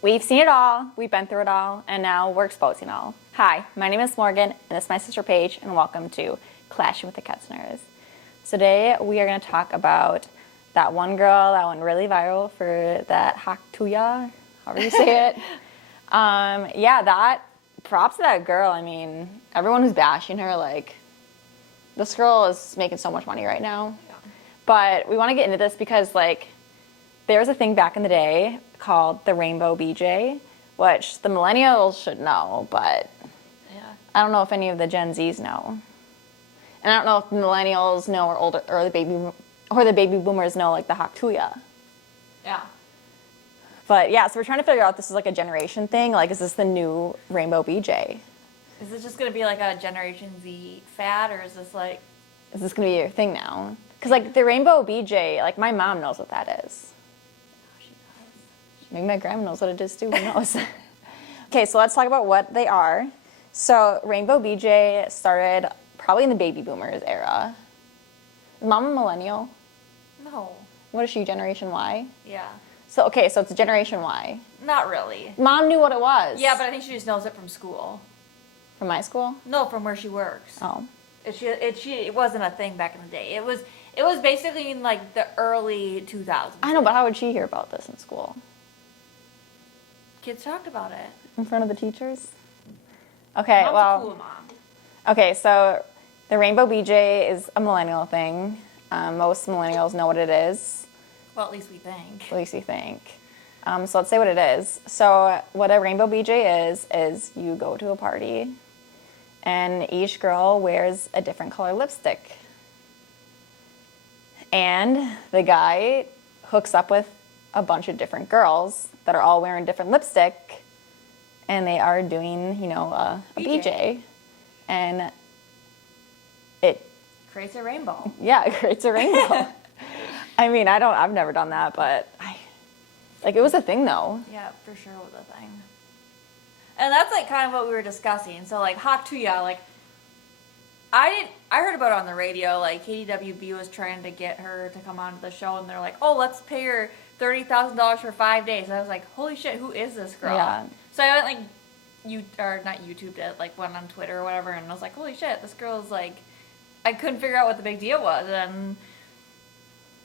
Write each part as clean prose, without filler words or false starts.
We've seen it all, we've been through it all, and now we're exposing it all. Hi, my name is Morgan, and this is my sister Paige, and welcome to Clashing with the Ketzner's. Today we are going to talk about that one girl that went really viral for that Hawk Tuah, however you say it. Props to that girl. I mean, everyone who's bashing her, like, this girl is making so much money right now. Yeah. But we want to get into this because, like, there was a thing back in the day called the Rainbow BJ, which the millennials should know, but yeah. I don't know if any of the Gen Zs know. And I don't know if the millennials know or older or the baby boomers know, like, the Hawk Tuah. Yeah. But yeah, so we're trying to figure out if this is like a generation thing. Like, is this the new Rainbow BJ? Is it just going to be like a Generation Z fad, or is this like... Is this going to be your thing now? Because, like, the Rainbow BJ, like, my mom knows what that is. Oh, she does. Maybe my grandma knows what it is, too. Who knows? Okay, so let's talk about what they are. So, Rainbow BJ started probably in the baby boomers era. Is Mom a millennial? No. What is she, Generation Y? Yeah. So, okay, so it's Generation Y. Not really. Mom knew what it was. Yeah, but I think she just knows it from school. From my school? No, from where she works. Oh. It wasn't a thing back in the day. It was basically in like the early 2000s. I know, but how would she hear about this in school? Kids talked about it. In front of the teachers? Okay, Mom's well. a cool mom. Okay, so the Rainbow BJ is a millennial thing. Most millennials know what it is. Well, at least we think. At least we think. So let's say what it is. So what a Rainbow BJ is you go to a party and each girl wears a different color lipstick. And the guy hooks up with a bunch of different girls that are all wearing different lipstick, and they are doing, a BJ. And it creates a rainbow. Yeah, it creates a rainbow. I mean, I've never done that, but it was a thing though. Yeah, for sure was a thing. And that's like kind of what we were discussing. So like Hawk Tuah, like I heard about it on the radio. Like KDWB was trying to get her to come on the show, and they're like, "Oh, let's pay her $30,000 for 5 days." And I was like, "Holy shit, who is this girl?" Yeah. So I went not YouTubed it, like went on Twitter or whatever, and I was like, "Holy shit, this girl's like," I couldn't figure out what the big deal was, and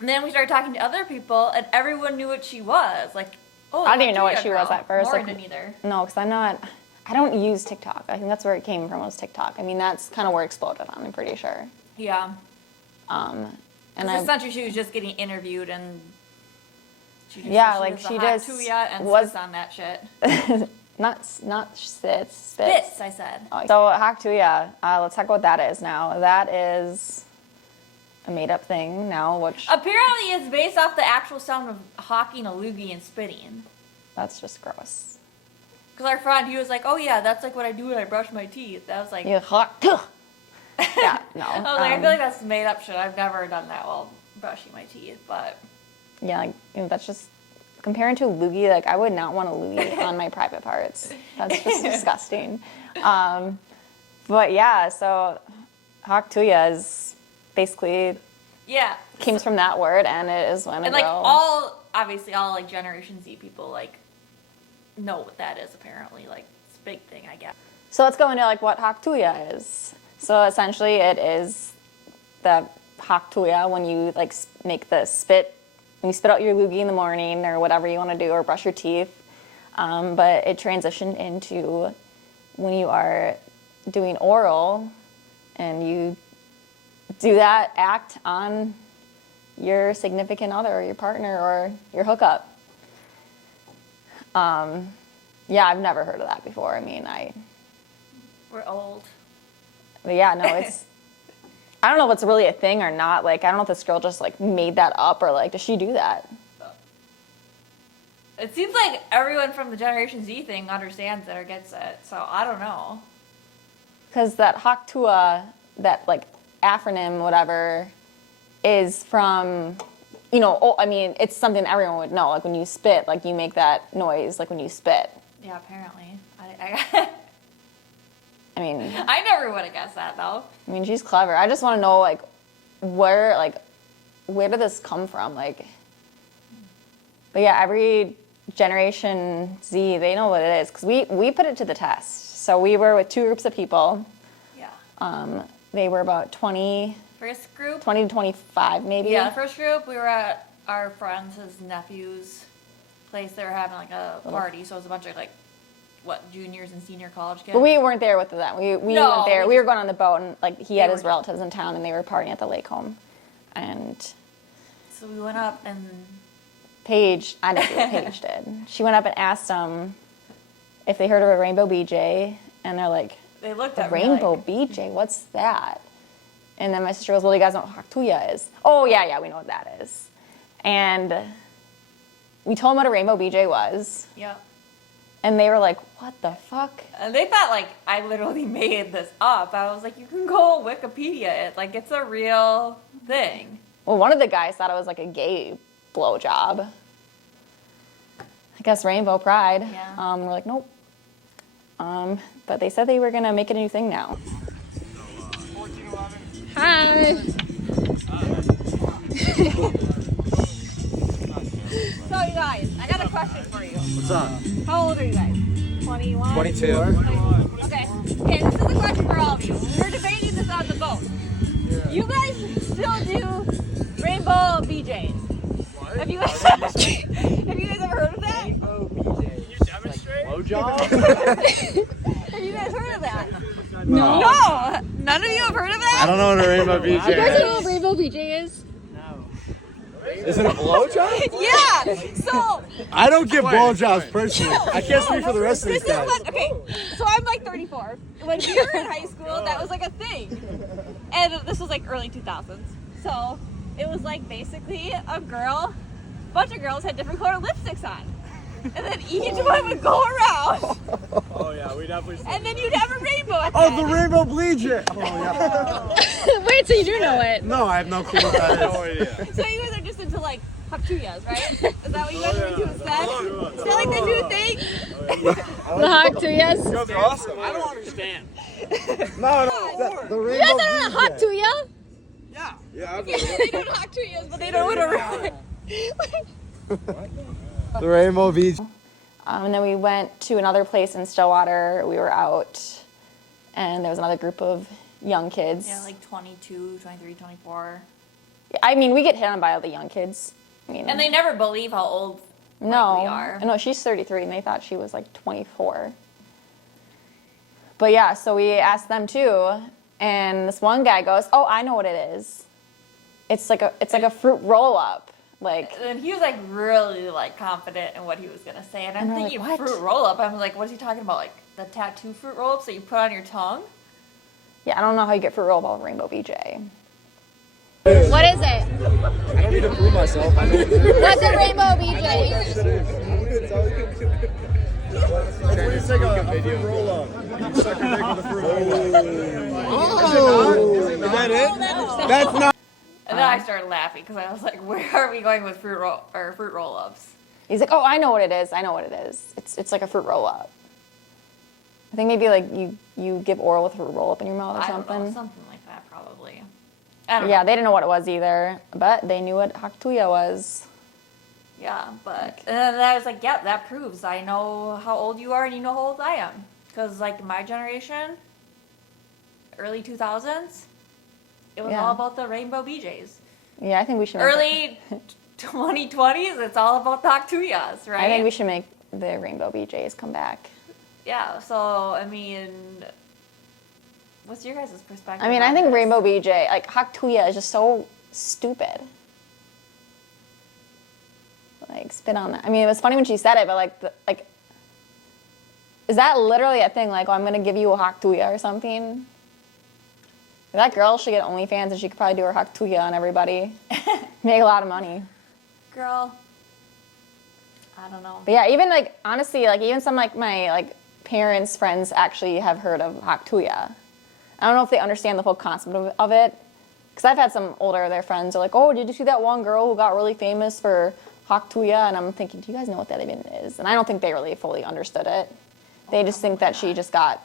then we started talking to other people, and everyone knew what she was. Like, oh, I didn't even know what she was at first. Lauren didn't either. No, because I don't use TikTok. I think that's where it came from, was TikTok. I mean, that's kind of where it exploded on, I'm pretty sure. Yeah. And essentially she was just getting interviewed, and she just was on that shit. Not spits. Spits, I said. Oh, so Hawk Tuah, let's talk about what that is now. That is a made-up thing now, which... Apparently it's based off the actual sound of hawking a loogie and spitting. That's just gross. Because our friend, he was like, "Oh yeah, that's like what I do when I brush my teeth." I was like... Yeah, Hawk Tuah! Yeah, no. I was like, I feel like that's made up shit. I've never done that while brushing my teeth, but... Yeah, that's just... Comparing to a loogie, like, I would not want a loogie on my private parts. That's just disgusting. But yeah, so Hawk Tuah is basically... Yeah. Came from that word, and it is when a and, girl... obviously all, like, Generation Z people, like, know what that is, apparently. Like, it's a big thing, I guess. So let's go into, like, what Hawk Tuah is. So essentially it is the Hawk Tuah when you, like, make the spit... When you spit out your loogie in the morning or whatever you want to do, or brush your teeth. But it transitioned into when you are doing oral and you do that act on your significant other or your partner or your hookup. Yeah, I've never heard of that before. I mean, We're old. But yeah, no, it's... I don't know if it's really a thing or not. Like, I don't know if this girl just, like, made that up or, like, does she do that? It seems like everyone from the Generation Z thing understands it or gets it, so I don't know. Because that Hawk Tuah, that, like, acronym, whatever, is from, it's something everyone would know. Like, when you spit, like, you make that noise, like, when you spit. Yeah, apparently. I mean... I never would have guessed that, though. I mean, she's clever. I just want to know, like, where did this come from? Like... But yeah, every Generation Z, they know what it is because we put it to the test. So we were with two groups of people. Yeah. They were about 20 First group. to 25 maybe. Yeah, the first group, we were at our friend's, his nephew's place. They were having like a party, so it was a bunch of like, juniors and senior college kids. But we weren't there with them. We No, went there. We were going on the boat, and like he had They his were- relatives in town, and they were partying at the lake home. And So we went up and Paige, I didn't do what Paige did. She went up and asked them if they heard of a rainbow BJ, and they're like, they looked "A at me rainbow like, BJ? What's that?" And then my sister goes, "Well, you guys know what Hawk Tuah is?" "Oh yeah, we know what that is." And we told them what a rainbow BJ was, yeah. and they were like, "What the fuck?" And they thought like I literally made this up. I was like, you can go Wikipedia it. Like it's a real thing. Well, one of the guys thought it was like a gay blowjob. I guess Rainbow Pride. Yeah. We're like, nope. But they said they were gonna make it a new thing now. Hi. So you guys, I got a question for you. What's up? How old are you guys? 21? 22. Okay, this is a question for all of you. We were debating this on the boat. You guys still do rainbow BJs? What? Have you guys ever heard of that? Rainbow BJ. Can you demonstrate? Blowjob? Have you guys heard of that? No. No! None of you have heard of that? I don't know what a rainbow BJ You guys know is. what Rainbow BJ is? Is it a blowjob? Yeah! So, I don't get blowjobs personally. I can't speak for the rest of this these is guys. what, okay, so I'm like 34. When we were in high school, that was like a thing. And this was like early 2000s. So, it was like basically a bunch of girls had different colored lipsticks on. And then each one would go around. Oh yeah, we definitely. And then you'd have a rainbow at the Oh, end. the rainbow BJ. Oh yeah. Wait, so you do know it? No, I have no clue what that is. No idea. So you guys are just into like Hawk Tuahs, right? Is that what you guys are into instead? Is that like the new thing? The Hawk Tuahs? That's awesome. I don't understand. No, the rainbow. You guys don't know what Hawk Tuah? Yeah. Yeah. They know Hawk Tuahs, but they don't know what The rainbow BJ. And then we went to another place in Stillwater. We were out, and there was another group of young kids. Yeah, like 22, 23, 24. I mean, we get hit on by all the young kids. I mean, And they never believe how old no, we are. no, she's 33, and they thought she was like 24. But yeah, so we asked them too, and this one guy goes, "Oh, I know what it is. It's like a fruit roll up." Like, And he was like really like confident in what he was gonna say, and I'm And we're thinking like, what? fruit roll up. I'm like, what is he talking about? Like the tattoo fruit roll ups that you put on your tongue? yeah, I don't know how you get fruit roll up with Rainbow BJ. What is it? I don't need to prove myself. I know what it is. What's a Rainbow BJ? It's like a fruit roll up. You suck your dick with a fruit roll up. Is that it? That's not. And then I started laughing because I was like, where are we going with fruit roll ups? He's like, "Oh, I know what it is. I know what it is. It's like a fruit roll up. I think maybe like you give oral with a fruit roll up in your mouth or I don't know, something." something like that probably. I don't Yeah, know. they didn't know what it was either, but they knew what Hawk Tuah was. Yeah, but and then I was like, yep, that proves I know how old you are and you know how old I am. Because like my generation, early 2000s, it was Yeah. all about the rainbow BJs. Yeah, I think we should. Make Early 2020s, it's all about the Hawk Tuahs, right? I think we should make the Rainbow BJs come back. Yeah, so I mean, what's your guys' perspective? I mean, I on think this? Rainbow BJ, like Hawk Tuah, is just so stupid. Like, spit on that. I mean, it was funny when she said it, but like, is that literally a thing? Like, oh, I'm gonna give you a Hawk Tuah or something? That girl should get OnlyFans, and she could probably do her Hawk Tuah on everybody. Make a lot of money. Girl, I don't know. But yeah, even like honestly, like even some like my like parents' friends actually have heard of Hawk Tuah. I don't know if they understand the full concept of it, because I've had some older their friends are like, "Oh, did you see that one girl who got really famous for Hawk Tuah?" And I'm thinking, do you guys know what that even is? And I don't think they really fully understood it. They just think that she just got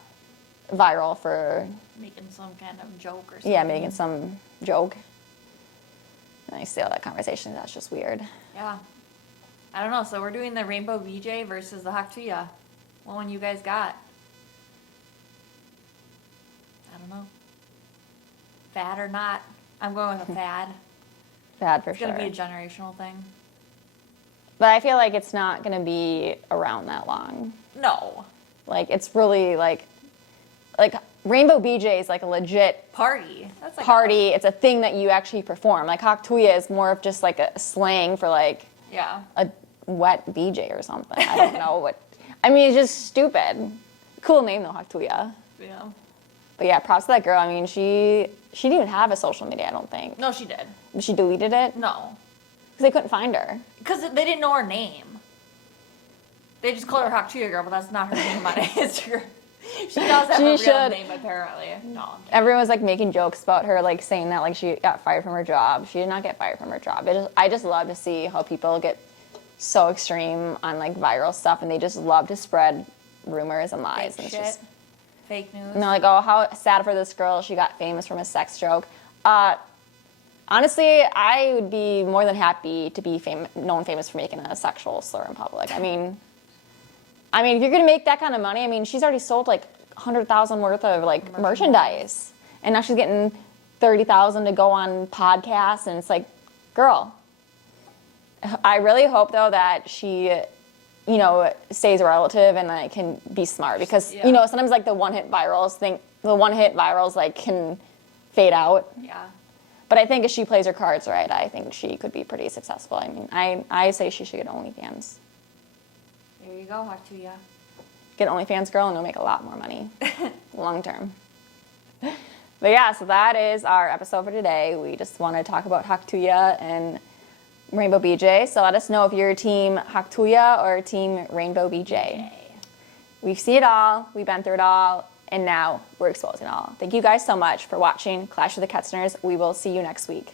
viral for Making some kind of joke or something. yeah making some joke. And I see all that conversation. That's just weird. Yeah. I don't know. So we're doing the Rainbow BJ versus the Hawk Tuah. What one you guys got? I don't know. Fad or not? I'm going with a fad. Bad for It's sure. gonna be a generational thing. But I feel like it's not gonna be around that long. No. Like it's really like Rainbow BJ is like a legit Party. That's like party. It's a thing that you actually perform. Like Hawk Tuah is more of just like a slang for like Yeah. a wet BJ or something. I don't know what. I mean, it's just stupid. Cool name though, Hawk Tuah. Yeah. But yeah, props to that girl. I mean, she didn't even have a social media. I don't think. No, she did. She deleted it No. because they couldn't find her. Because they didn't know her name. They just called her Hawk Tuah Girl, but that's not her name on Instagram. She does have a real should. name, apparently. No. I'm kidding. Everyone was like making jokes about her, like saying that like she got fired from her job. She did not get fired from her job. I just love to see how people get so extreme on like viral stuff, and they just love to spread rumors and lies. Fake And shit. it's just, Fake news. and they're like, oh, how sad for this girl. She got famous from a sex joke. Honestly, I would be more than happy to be known famous for making a sexual slur in public. I mean, if you're gonna make that kind of money, I mean, she's already sold like 100,000 worth of like merchandise, and now she's getting 30,000 to go on podcasts, and it's like, girl. I really hope though that she, stays a relative and like can be smart because sometimes like the one hit virals like can fade out. Yeah. But I think if she plays her cards right, I think she could be pretty successful. I mean, I say she should get OnlyFans. There you go, Hawk Tuah. Get OnlyFans girl and you'll make a lot more money long term. But yeah, so that is our episode for today. We just want to talk about Hawk Tuah and Rainbow BJ. So let us know if you're team Hawk Tuah or team Rainbow BJ. We've seen it all. We've been through it all. And now we're exposing it all. Thank you guys so much for watching Clash of the Ketzner's. We will see you next week.